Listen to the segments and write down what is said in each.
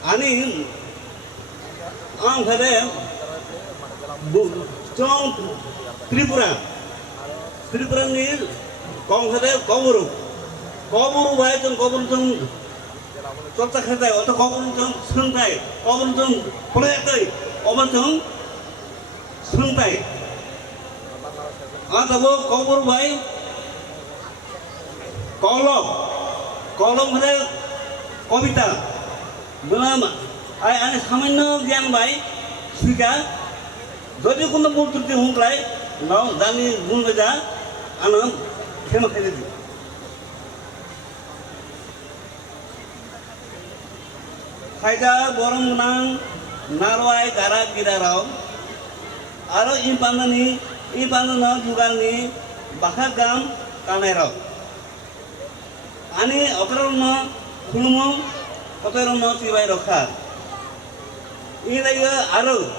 ani ang khade chong Tripura ni kong khade koburu bai chong koburu chong chota khade oto koburu chong suntai koburu chong pulai oban chong suntai tabo koburu bai kolom khade kobita Belum, ane samanyo gyang bai, suika, jadi kuna bultur ti hungklai, nau dani gun beja, anam khema khede di. Khaida borong nang narwai gara kira rao, aro impandana jugal ni bahagam kanai rao. Ani okron no khulumo Kotoy no tibai rokha. Ini aro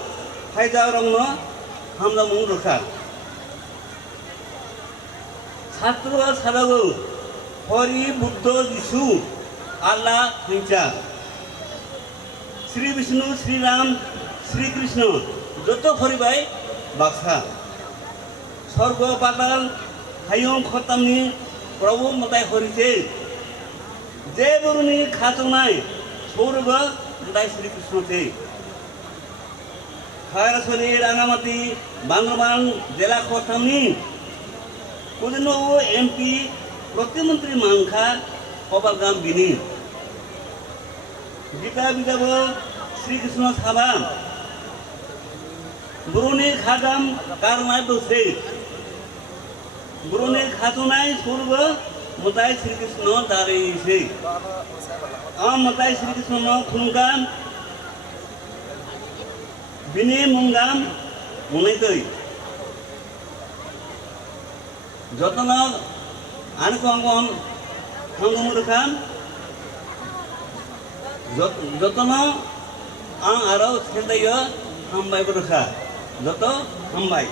haida rong no hamda mung rokha. Satru sadago Hori Buddha Jisu Allah Hincha. Sri Vishnu, Sri Ram, Sri Krishna. Joto Hori bai baksa. Sorgo patal hayong khotamni Prabhu matai Hori che. যে বরুণী খাচনায় সৌরভ তাই শ্রীকৃষ্ণতে খায়রাছড়ি রাঙামাটি বান্দরবান জেলা খতামনি কোদিন MP প্রতিমন্ত্রী মাংখা কপালগাম বিনি গীতা বিজাব শ্রীকৃষ্ণ সাবা বরুণী খাগাম কারমায় বসে বরুণী খাচনায় Sourav Mutai Sri Krishna dari isi. Mutai Sri Krishna khungam, bini mungam, munitoi. Jotana ane kongkong hangumurkan. Jotana ang arau sendaya hambai berukha. Joto hambai.